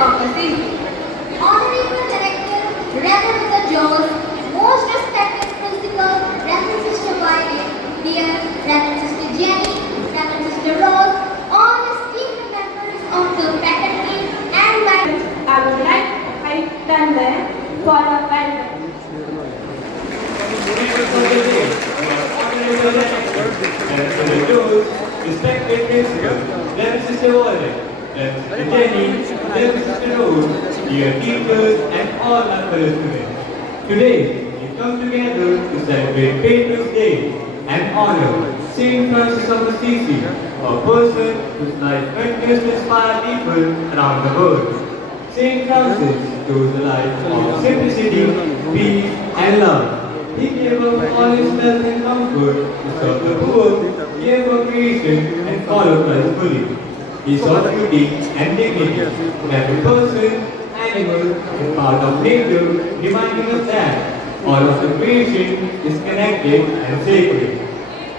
of Assisi. Honorable Director, Reverend Mr. Jones, most respected Principal, Reverend Sister Wiley, dear Reverend Sister Jenny, Reverend Sister Rose, all esteemed members of the faculty and my I would like to invite them there for a welcome. Respected principal, Reverend Sister Wallet, Reverend Sister Jenny, Reverend Sister Rose, dear teachers and all my fellow students. Today, we come together to celebrate Patrons Day and honor Saint Francis of Assisi, a person whose life continues to inspire people around the world. Saint Francis chose a life of simplicity, peace and love. He gave up all his wealth and comfort to serve the poor, care for creation and follow Christ fully. He saw beauty and dignity in every person, animal and part of nature, reminding us that all of the creation is connected and sacred.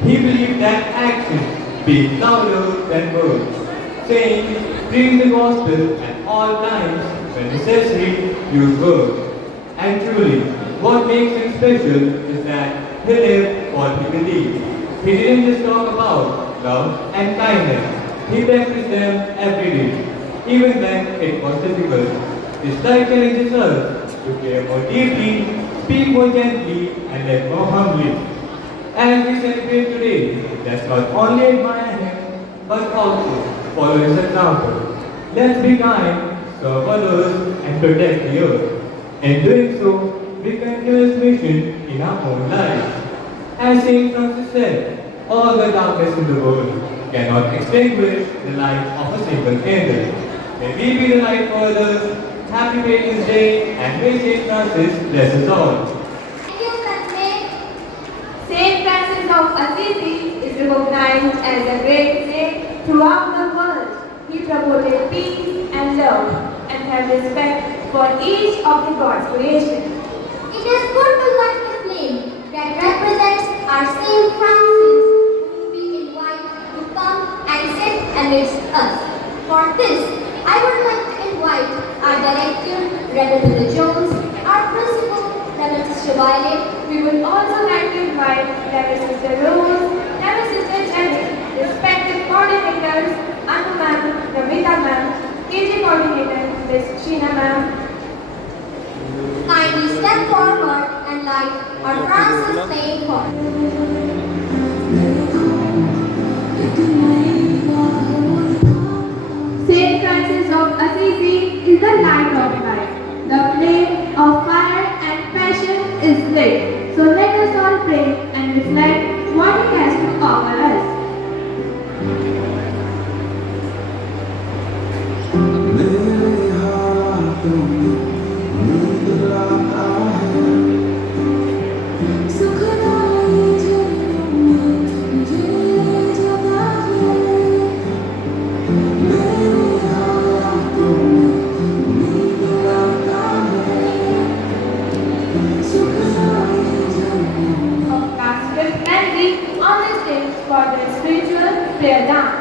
He believed that actions speak louder than words, saying, preach the gospel at all times, when necessary, use words. And truly, what makes him special is that he lived what he believed. He didn't just talk about love and kindness. He practiced them every day, even when it was difficult. His life challenges us to care more deeply, speak more gently, and live more humbly. As we celebrate today, let's not only admire him, but also follow his example. Let's be kind, serve others, and protect the earth. In doing so, we continue his mission in our own lives. As Saint Francis said, all the darkness in the world cannot extinguish the light of a single candle. May we be the light for others. Happy Patrons Day, and may Saint Francis bless us all. Thank you, Sanjay. Saint Francis of Assisi is recognized as a great saint throughout the world. He promoted peace and love and had respect for each of the God's creation. It is good to light the flame that represents our Saint Francis, whom we invite to come and sit amidst us. For this, I would like to invite our director, Reverend Mr. Jones, our principal, Reverend Sister Violet. We would also like to invite Reverend Sister Rose, Reverend Sister Jenny, respected coordinators, Anu Ma'am, Navita Ma'am, KG coordinator, Ms. Sheena Ma'am. Kindly step forward and light our Francis flame for. Saint Francis of Assisi is the light of life. The flame of fire and passion is lit. So let us all pray and reflect what he has to offer us. मेरे हाथों में नींद लाता है सुखदाई जन्म में मुझे जगा है मेरे हाथों में नींद लाता है सुखदाई जन्म Of Pastor Nancy on the stage for the spiritual prayer dance.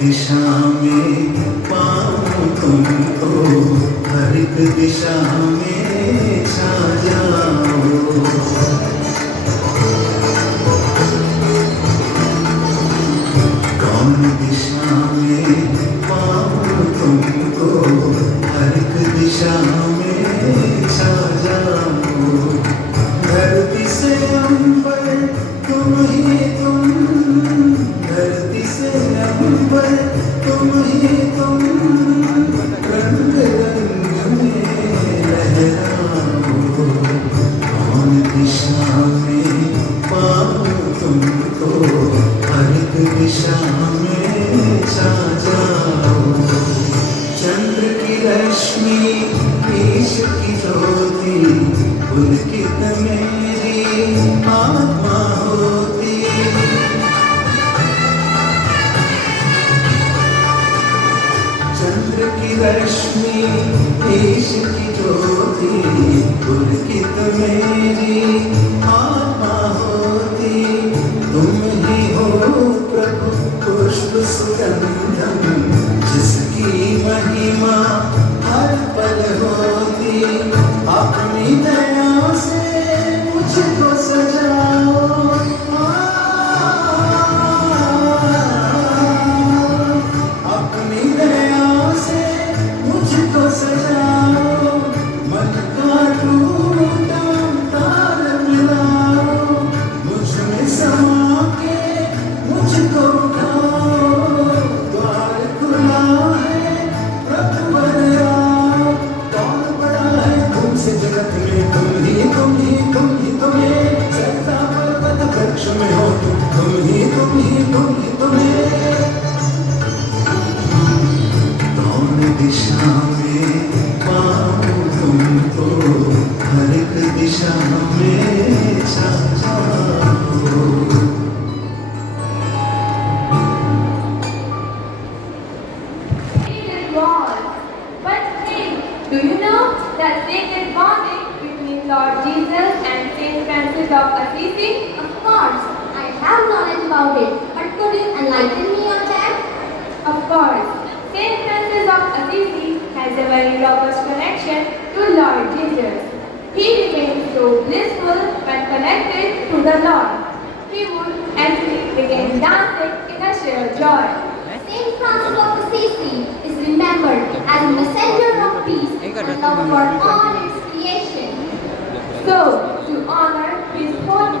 दिशा में पाऊं तुमको हर एक दिशा में छा जाओ कौन दिशा में पाऊं तुमको हर एक दिशा में छा जाओ धरती से अंबर तुम ही तुम दिशा में छा जाओ। चंद्र की रश्मि ईश की ज्योति पुलकित मेरी आत्मा होती। चंद्र की रश्मि ईश की ज्योति पुलकित मेरी आत्मा होती। तुम ही हो प्रभु पुष्प सुगंधम जिसकी महिमा हर पल होती। अपनी दया से मुझको सजाओ। अपनी दया से मुझको सजाओ। मन का टूटा तार मिलाओ। मुझ में समा के मुझको उठाओ। द्वार खुला है प्रभु आओ। कौन बड़ा है तुमसे जगत में। तुम ही तुम ही तुम ही तुम्हें सत्ता पर्वत वृक्ष में हो। तुम ही तुम ही तुम ही तुम्हें। कौन दिशा में पाऊं तुमको हर एक दिशा में छा जाओ। Sacred walls. But hey, do you know that sacred bonding between Lord Jesus and Saint Francis of Assisi? Of course, I have knowledge about it, but could you enlighten me on that? Of course, Saint Francis of Assisi has a very robust connection to Lord Jesus. He became so blissful when connected to the Lord. He would actually begin dancing in a sheer joy. Saint Francis of Assisi is remembered as a messenger of peace and love for all its creation. So, to honor his holy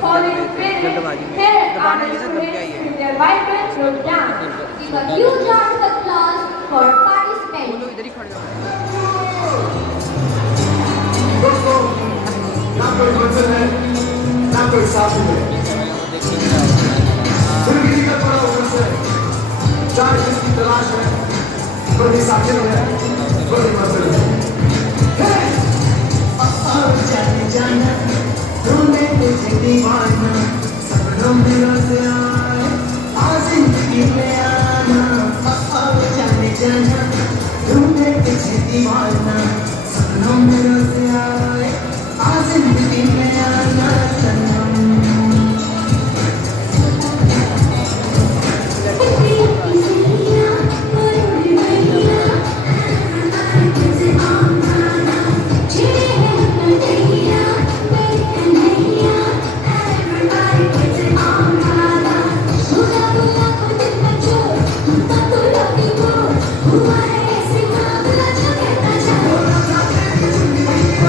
holy spirit, here are the students with their vibrant group dance. Give a huge round of applause for participants. दोस्तों, ना कोई मंजिल है, ना कोई साथी है। जिंदगी का बड़ा उमस है, चाहे जिसकी तलाश है, कोई साथी है, कोई मंजिल है। जाने जाना तूने मुझे दीवाना सपनों में रोज आए आ जिंदगी में आना। जाने जाना तूने मुझे दीवाना सपनों में रोज आए आ जिंदगी में आना सनम। Who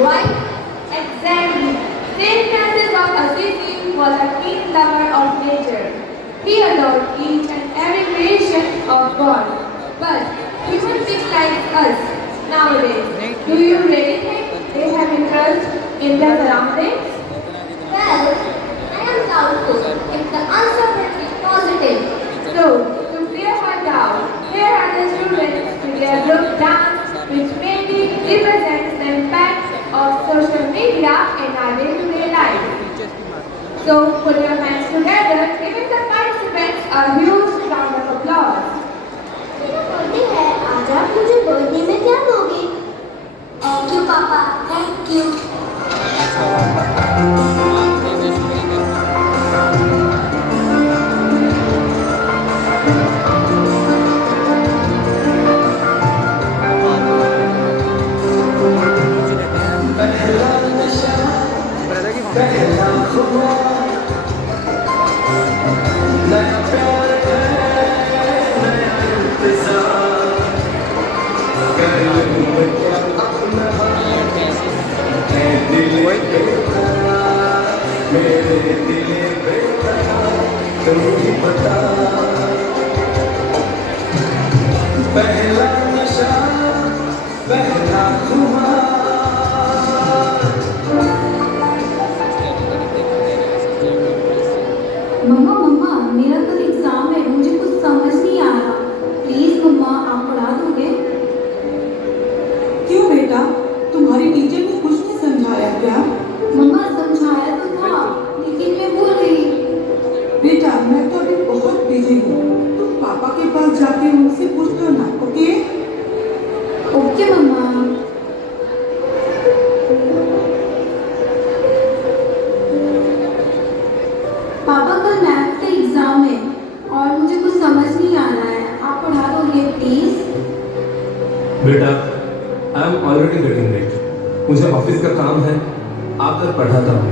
right? Exactly. Saint Francis of Assisi was a keen lover of nature. He adored each and every creation of God. But human beings like us nowadays, do you really think they have interest in their surroundings? Well, I am doubtful if the answer will be positive. So, to clear my doubt, here are the students with their group dance, which mainly represents the impact of social media in our day-to-day life. So, put your hands together, giving the participants a huge round of applause. मेरा birthday है, आज आप मुझे birthday में क्या दोगे? Thank you पापा, thank you. पहला नशा पहला खुमार नया प्यार है नया इंतजार कर लूं क्या अपना है दिल बेकरार मेरे दिल बेकरार तुम ही बता पहला नशा पहला खुमार मम्मा मम्मा मेरा कल एग्जाम है, मुझे कुछ समझ नहीं आ रहा। प्लीज मम्मा आप पढ़ा दोगे? क्यों बेटा, तुम्हारी टीचर ने कुछ नहीं समझाया क्या? मम्मा समझाया तो था लेकिन मैं भूल गई। बेटा मैं तो अभी बहुत बिजी हूँ, तुम पापा के पास जाके उनसे पूछ लो ना, ओके? ओके मम्मा। पापा कल मैथ का एग्जाम है और मुझे कुछ समझ नहीं आ रहा है, आप पढ़ा दोगे प्लीज? बेटा I am already getting late, मुझे ऑफिस का काम है, आकर पढ़ाता हूँ।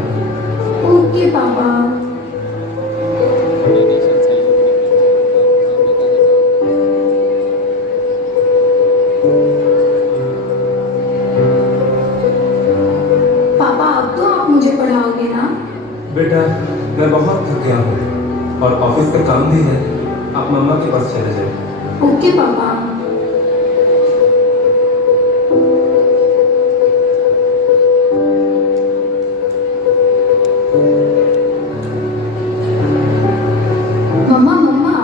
ओके पापा। पापा अब तो आप मुझे पढ़ाओगे ना? बेटा मैं बहुत थक गया हूँ और ऑफिस का काम भी है, आप मम्मा के पास चले जाओ। ओके पापा। मम्मा मम्मा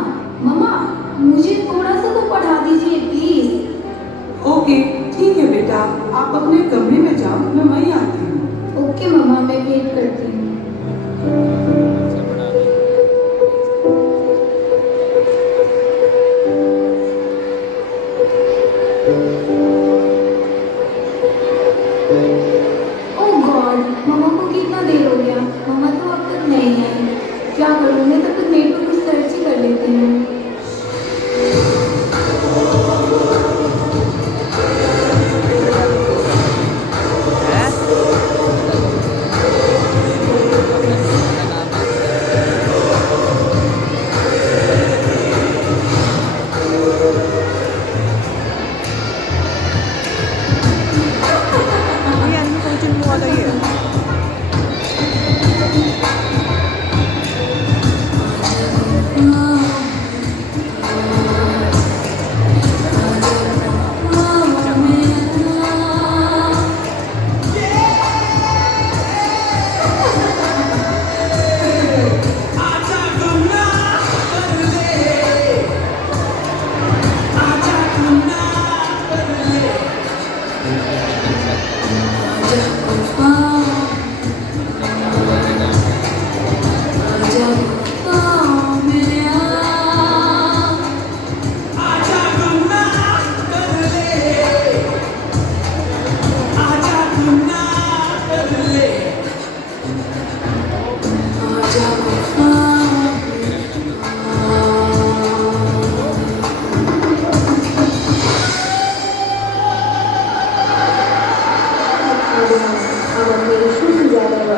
मम्मा मुझे थोड़ा सा तो पढ़ा दीजिए प्लीज। ओके ठीक है बेटा, आप अपने कमरे में जाओ, मैं वहीं आती हूँ। ओके मम्मा मैं वेट करती हूँ। ओह गॉड, मम्मा को कितना देर हो गया, मम्मा तो अब तक नहीं आई। क्या करूँ, मैं तब तक नेट पर कुछ सर्च ही कर लेती हूँ।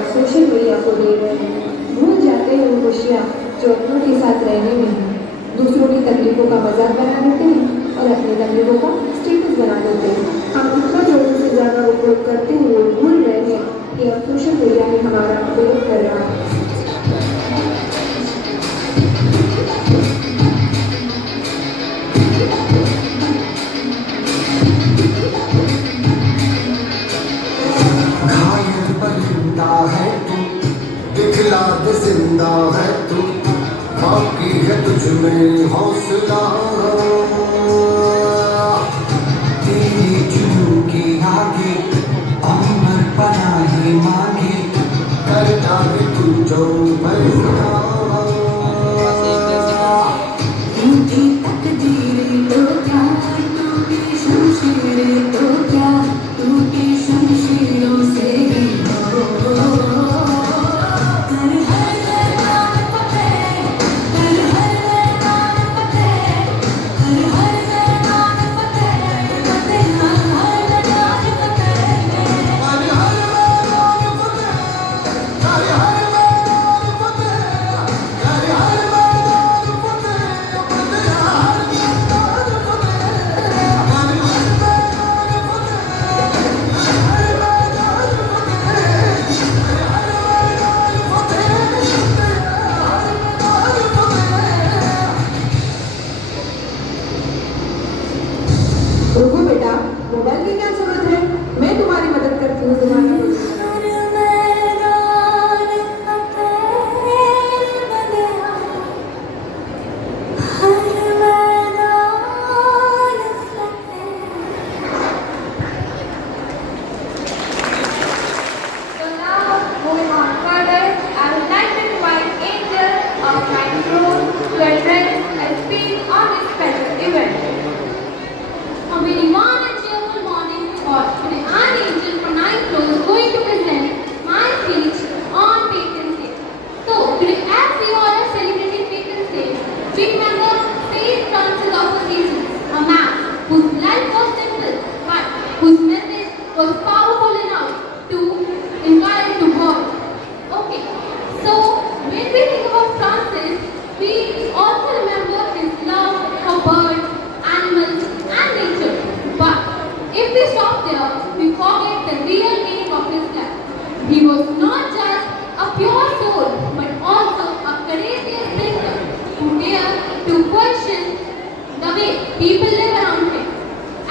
सोशल मीडिया को दे रहे हैं, भूल जाते हैं उन खुशियाँ जो अपनों के साथ रहने में हैं। दूसरों की तकलीफों का मजाक बना देते हैं और अपनी तकलीफों का स्टेटस बना देते हैं। हम इतना ज़रूरत से ज़्यादा उपयोग करते हुए भूल जिंदा है तू, बाकी है तुझ में हौसला। तेरी जुनू की आगे अमर पनाही मांगे, कर डाले तू जो फैसला। टूटी तकदीरें तो क्या, टूटी शमशीरें तो क्या, टूटी शमशीरों से ही हो। कर हर मैदान फतेह, कर हर मैदान फतेह, कर हर मैदान फतेह, फतेह हर मैदान फतेह। कर हर मैदान फतेह, कर हर मैदान फतेह, कर हर मैदान फतेह, फतेह हर मैदान फतेह, कर हर मैदान फतेह, हर मैदान फतेह, हर मैदान फतेह, हर मैदान फतेह। रुको बेटा, मोबाइल की क्या जरूरत है? मैं तुम्हारी मदद करती हूँ तुम्हारी मदद। हर मैदान फतेह बंदिया, हर मैदान फतेह। So now, moving on further, I would like to invite Angel of Ninth Room to address and speak on this special event. A very warm and cheerful morning to all. Today I am Angel from 9th floor is going to present my speech on Patron's Day. So today as we all are celebrating Patron's Day, we remember Saint Francis of Assisi, a man whose life was simple but whose message was powerful enough to encourage the world. Okay, so when we think about Francis, we also remember his love for birds, animals and nature. But if we stop there, we forget the real meaning of his life. He was not just a pure soul, but also a courageous thinker who dared to question the way people live around him.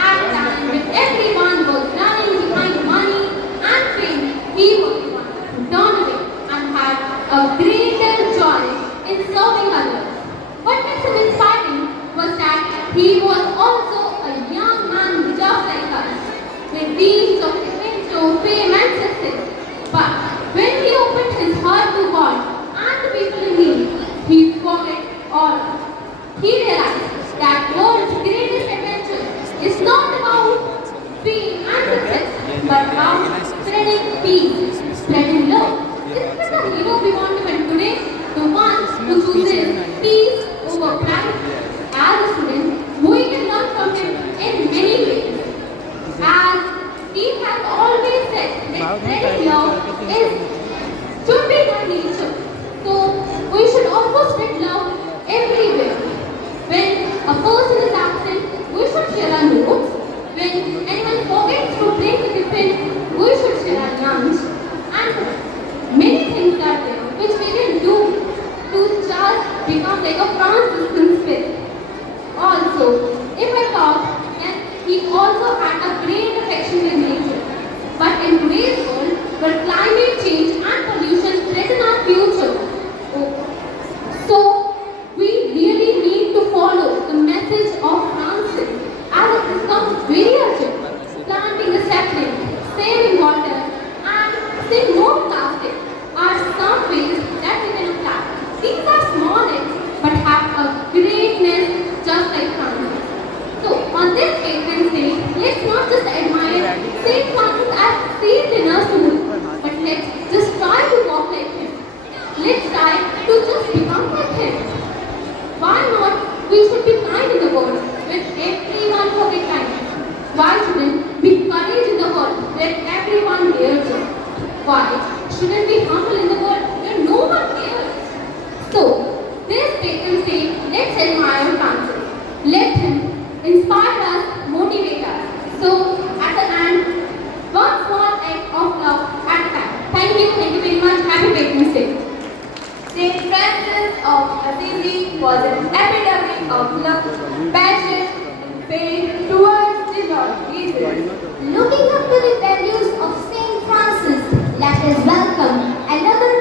At a time when everyone was running behind money and fame, he was the one who turned away and had a greater joy in serving others. What makes him inspiring was that he was also a young man just like us, with dreams of adventure, fame and success. But when he opened his heart to God and the people in need, he forgot all. He realized that world's greatest adventure is not about fame and success, but about spreading peace, spreading love. Isn't it the hero we want to be today? The one who chooses peace over pride. As a student, we can learn from him in many ways. As he has always said that spreading love should be by nature. So we should also spread love everywhere. When a person is absent, we should share our notes. When anyone forgets to bring the tiffin, we should share our lunch. And many things are there which we can do to just become like a Franciscan spirit. Also, if I talk, then he also had a great affection with nature. But in today's world, where climate change and pollution threaten our future, so we really need to follow the message of Francis as it becomes very urgent. Planting a sapling, saving water, and saying no plastic are some ways that we can apply. These are small acts but have a greatness just like Francis. So on this Patron's Day, let's not just admire Saint Francis as saint in our soul, but let's just try to walk like him. Let's try to just become like him. Why not? We should be kind in the world when everyone forget kindness. Why shouldn't be courage in the world where everyone dares us? Why shouldn't be humble in the world where no one cares? So, this Patron's Day, let's admire Francis. Let him inspire us, motivate us. So, at the end, one small act of love at a time. Thank you very much. Happy Patron's Day. Saint Francis of Assisi was an epidemic of love, passion, faith towards the Lord Jesus. Looking up to the values of Saint Francis, let us welcome another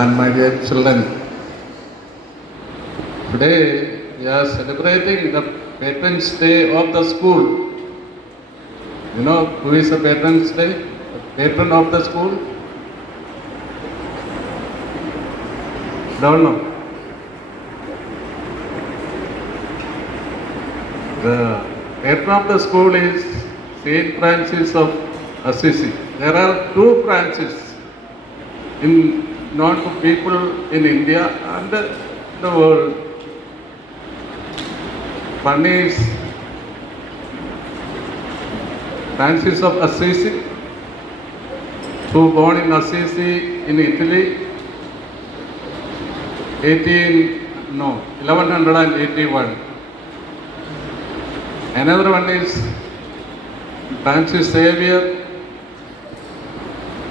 and my dear children. Today we are celebrating the Patron's Day of the school. You know who is the Patron's Day? The patron of the school? Don't know. The patron of the school is Saint Francis of Assisi. There are two branches known to people in India and the world. One is Francis of Assisi, who born in Assisi in Italy, 1181. Another one is Francis Xavier,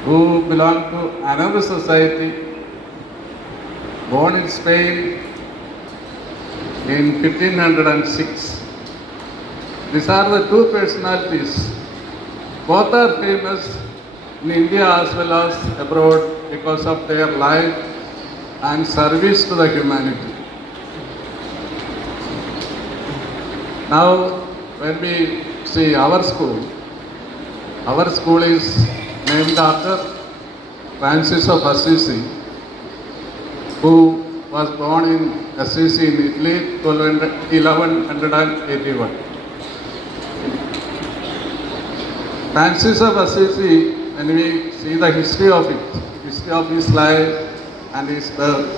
who belonged to another society, born in Spain in 1506. These are the two personalities. Both are famous in India as well as abroad because of their life and service to the humanity. Now, when we see our school is named after Francis of Assisi, who was born in Assisi in Italy 1181. Francis of Assisi, when we see the history of his life and his birth,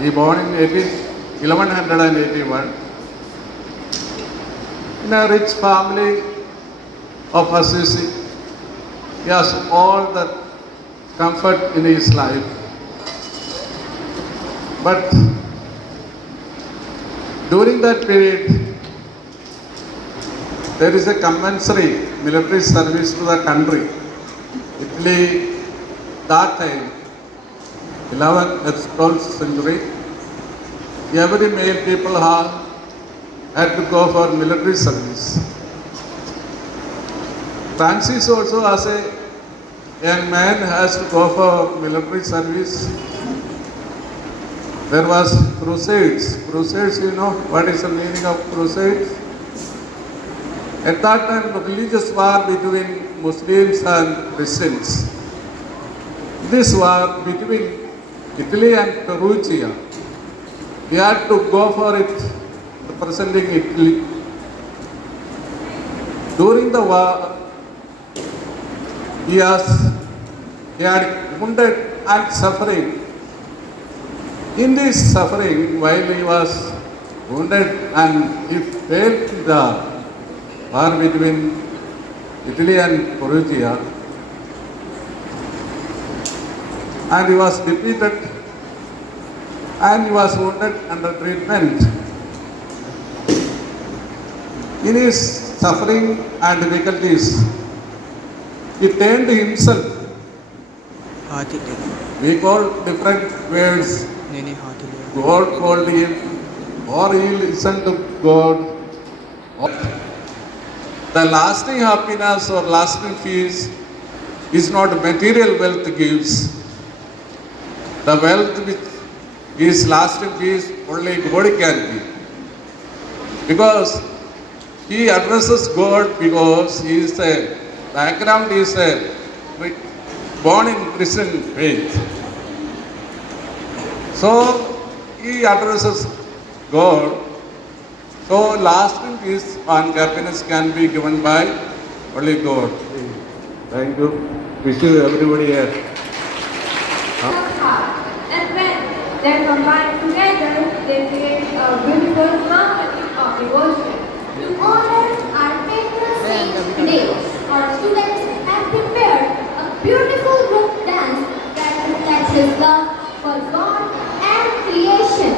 he born in 1181 in a rich family of Assisi. He has all the comfort in his life. But during that period, there is a compulsory military service to the country. Italy, that time, 11th and 12th century, every male people had to go for military service. Francis also, as a young man, has to go for military service. There was crusades. Crusades, you know what is the meaning of crusades? At that time, the religious war between Muslims and Christians. This war between Italy and Perugia, he had to go for it, representing Italy. During the war, he had wounded and suffering. In this suffering, while he was wounded and he failed the war between Italy and Perugia, and he was defeated and he was wounded under treatment. In his suffering and difficulties, he turned himself. We call different words. God called him, or he listened to God. The lasting happiness or lasting peace is not material wealth gives. The wealth which is lasting peace only God can give. Because he addresses God because he is a background is a born in Christian faith. So he addresses God. So lasting peace and happiness can be given by only God. Thank you. Wish you everybody here. And when they combine together, they create a beautiful harmony of devotion. To honor our patron saint today, our students have prepared a beautiful group dance that reflects his love for God and creation.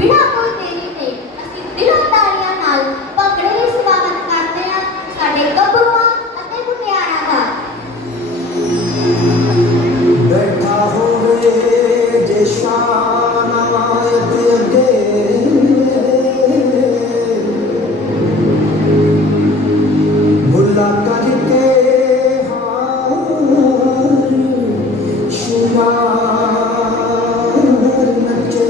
ਬਿਨਾਂ ਕੋਈ ਦੇਰੀ ਤੇ ਅਸੀਂ ਦਿਲੋਂ ਤਾੜੀਆਂ ਨਾਲ ਭੰਗੜੇ ਲਈ ਸਵਾਗਤ ਕਰਦੇ ਹਾਂ ਸਾਡੇ ਗੱਭਰੂਆਂ ਅਤੇ ਮੁਟਿਆਰਾਂ ਦਾ। बैठा होवे जे शानायत अगे बुला करके हार शिंगार नचे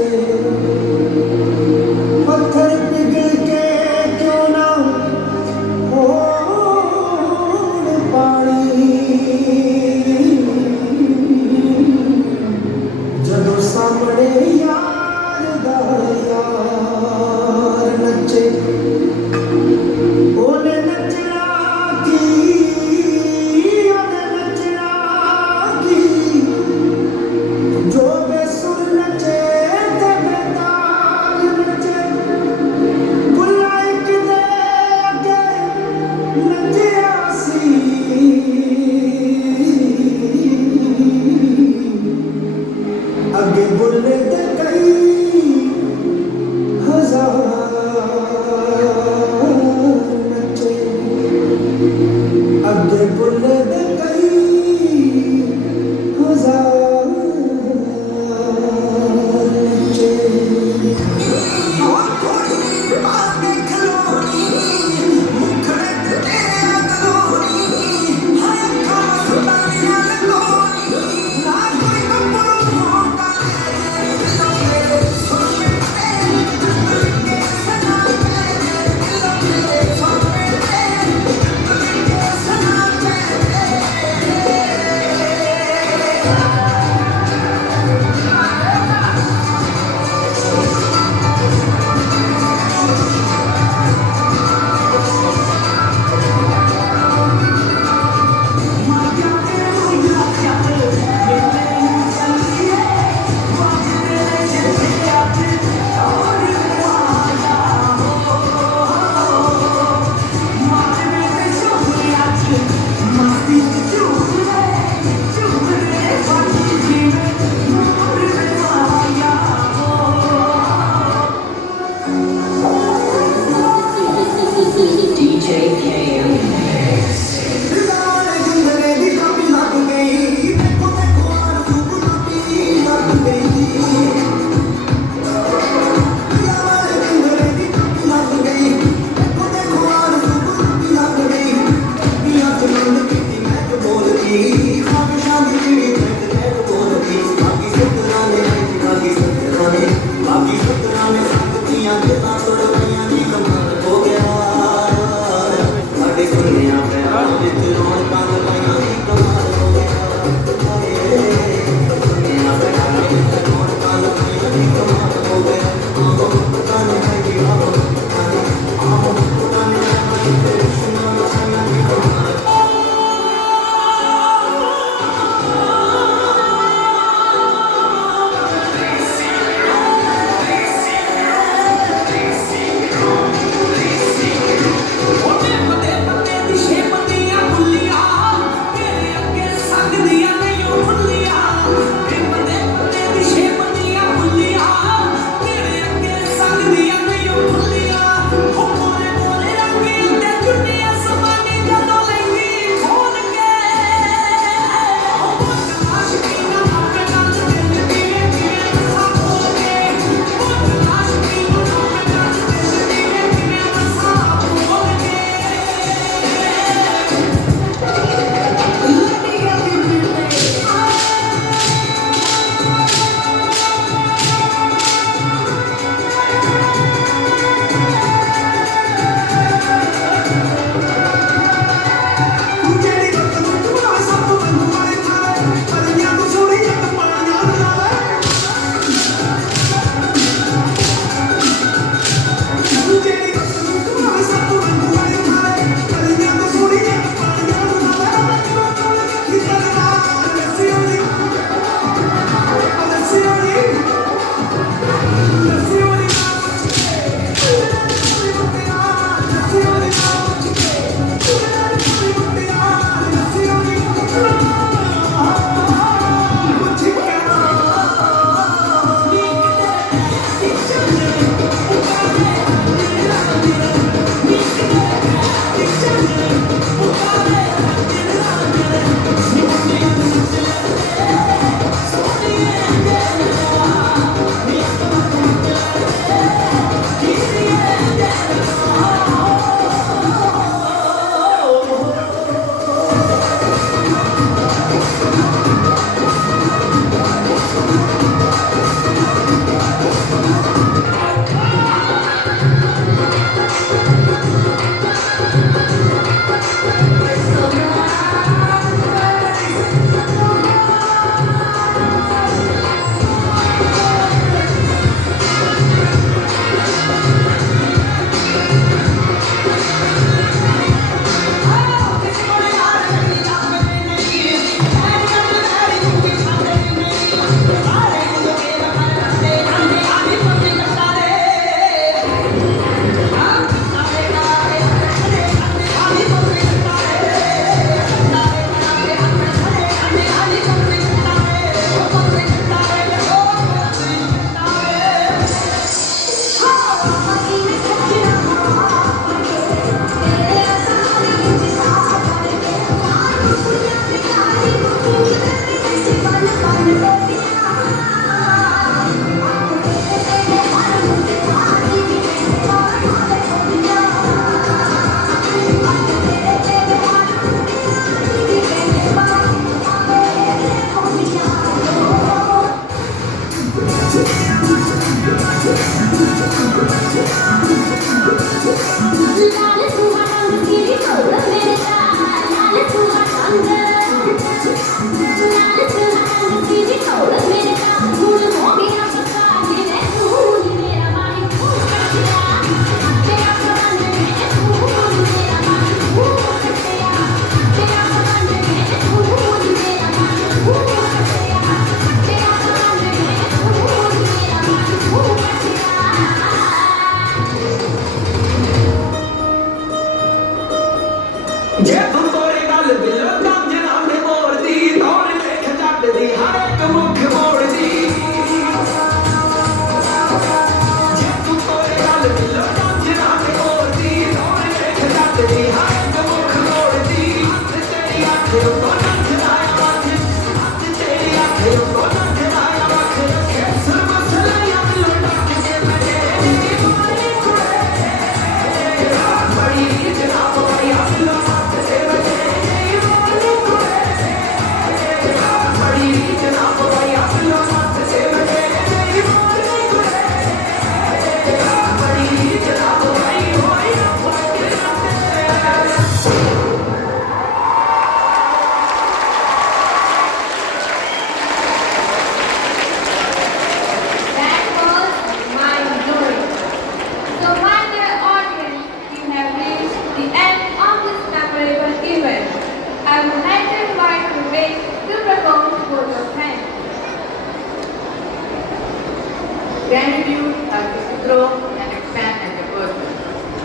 grow and expand as a person.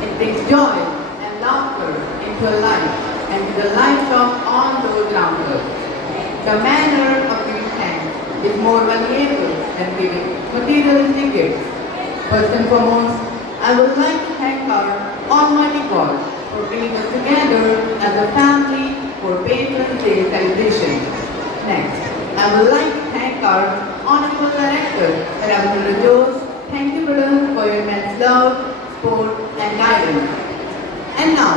It brings joy and laughter into her life and to the lives of all those around her. The manner of giving thanks is more valuable than giving materialistic gifts. First and foremost, I would like to thank our Almighty God for bringing us together as a family for Patrons' Day celebration. Next, I would like to thank our Honorable Director, Ravindra Jose. Thank you, brother, for your immense love, support, and guidance. And now,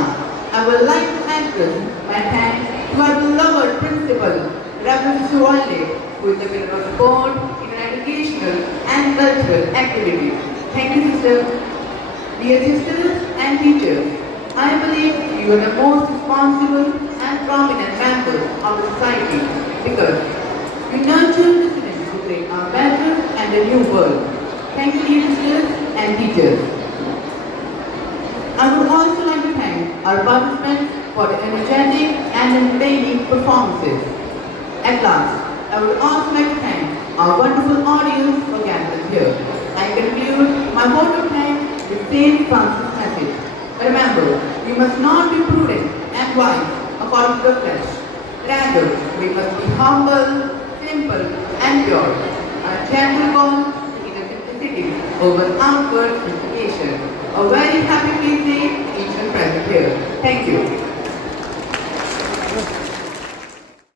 I would like to address my thanks to our beloved principal, Reverend Suwale, who is the pillar of support in our educational and cultural activities. Thank you, sister. Dear sisters and teachers, I believe you are the most responsible and prominent members of the society because you nurture the students to create a better and a new world. Thank you, dear sisters and teachers. I would also like to thank our participants for the energetic and entertaining performances. At last, I would also like to thank our wonderful audience for gathering here. I conclude my vote of thanks with St. Francis' message. Remember, we must not be prudent and wise according to the flesh. Rather, we must be humble, simple, and pure. A gentle call to inner simplicity over outward sophistication. A very happy feast day each and present here. Thank you.